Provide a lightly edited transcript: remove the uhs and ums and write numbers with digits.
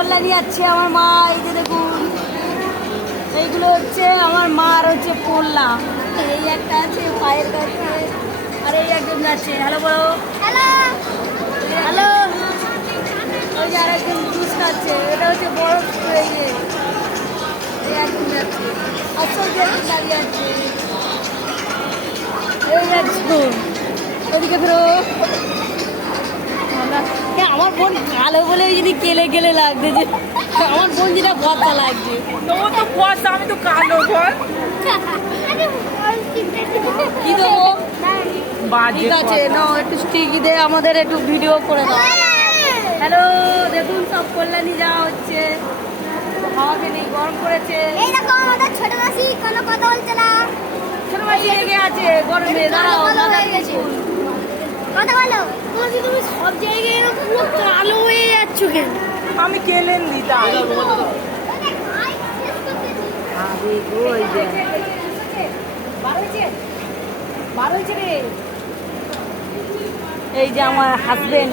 কল্যাণী যাচ্ছে আমার মা। এই যে দেখুন, এইগুলো হচ্ছে আমার মা আর হচ্ছে পোল্লা। এই একটা আছে পায়ের কাছে, আর এই একজন যাচ্ছে। হ্যালো বলো, হ্যালো হ্যালো। ওই যে আরেকজন জুস খাচ্ছে, এটা হচ্ছে বরফ। এই একজন যাচ্ছে, আসল একজন দাঁড়িয়ে আছে। এই একজন ওদিকে ফেরো। আমার বোন কালো বলে ওই যদি কেলে কেলে লাগছে, যে আমার বোন যেটা বদলা লাগছে। ও তো ফর্সা, আমি তো কালো বল। কি দেবো? বাজে ঠিক আছে, না একটু স্টিকি দে, আমাদের একটু ভিডিও করে দাও। হ্যালো, দেখুন সব কল্যাণী যাওয়া হচ্ছে। হাওয়াকে নেই, গরম করেছে। এই দেখো আমাদের ছোট মাসি কোনো কথা বলছে না। ছোট মাসি লেগে আছে গরমে। দাঁড়াও, মাথা দিয়েছি। কথা বলো। তুমি সব জায়গায় এরকম পুরো কালো হয়ে যাচ্ছ কেন? আমি কেলেন দিতা। এই যে আমার হাজবেন্ড।